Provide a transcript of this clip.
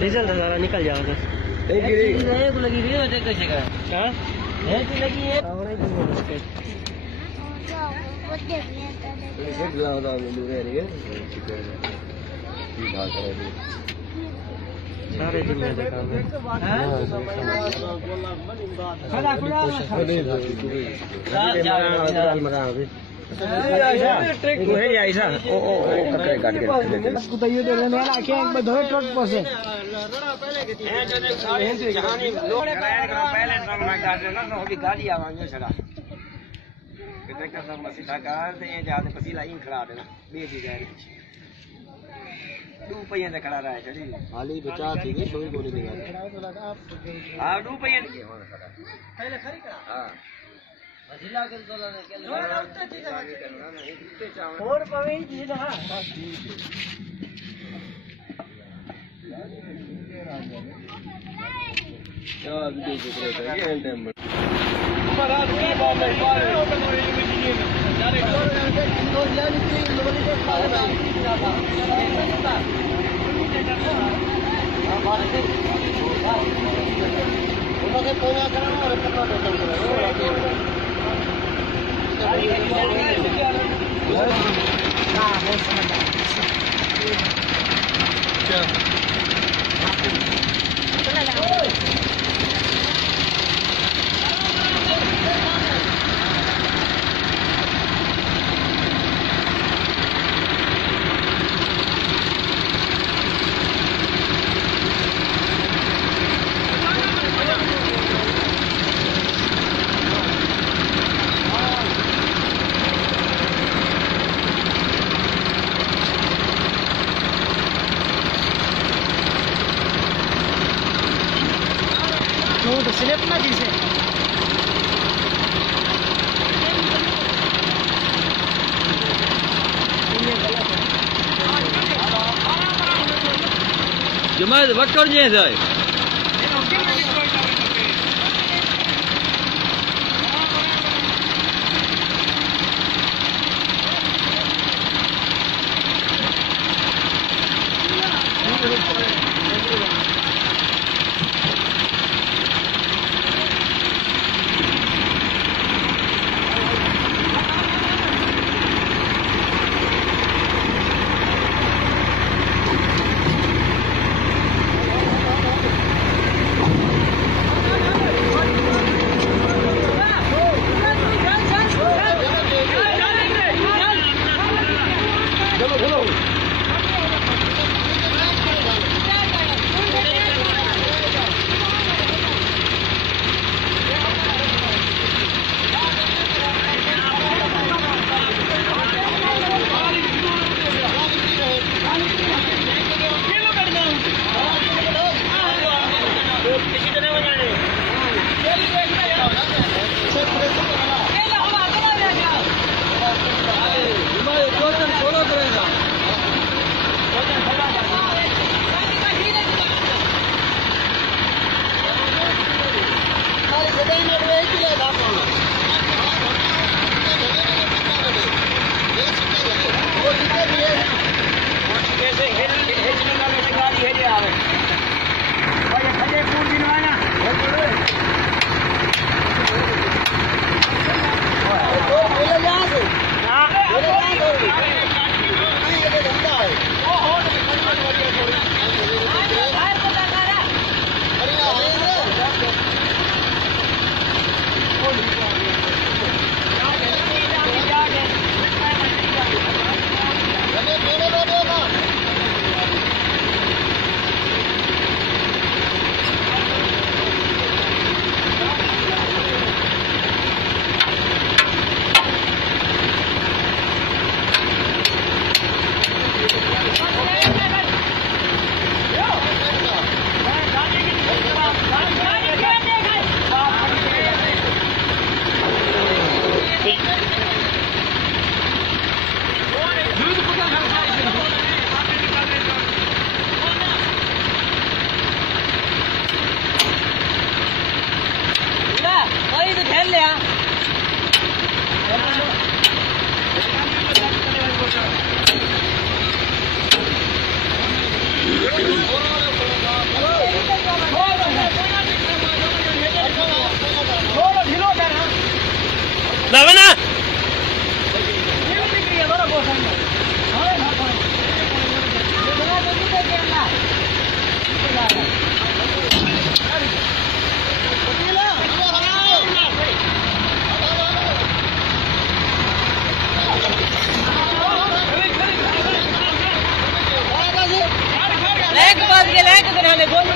diesel सारा निकल जाओ एक लगी रही है कैसे का हां है कि लगी है और सारे दिन में देखा ₹2 से खड़ा रहा है चली हाली बचा थी कि कोई गोली नहीं हां ₹2 के पहले खरी करा हां जिला के डॉलर के और पवे जी रहा चल देख रहे ये टाइम महाराज की बात है तो जानी थी लोगों को खाना उन्होंने पूरा करना और करना तो स्लिप ना जिसे जमात वक्कर जे जाए भाई तो खेल लिया ना लाइक बात के लाइक कराने बोल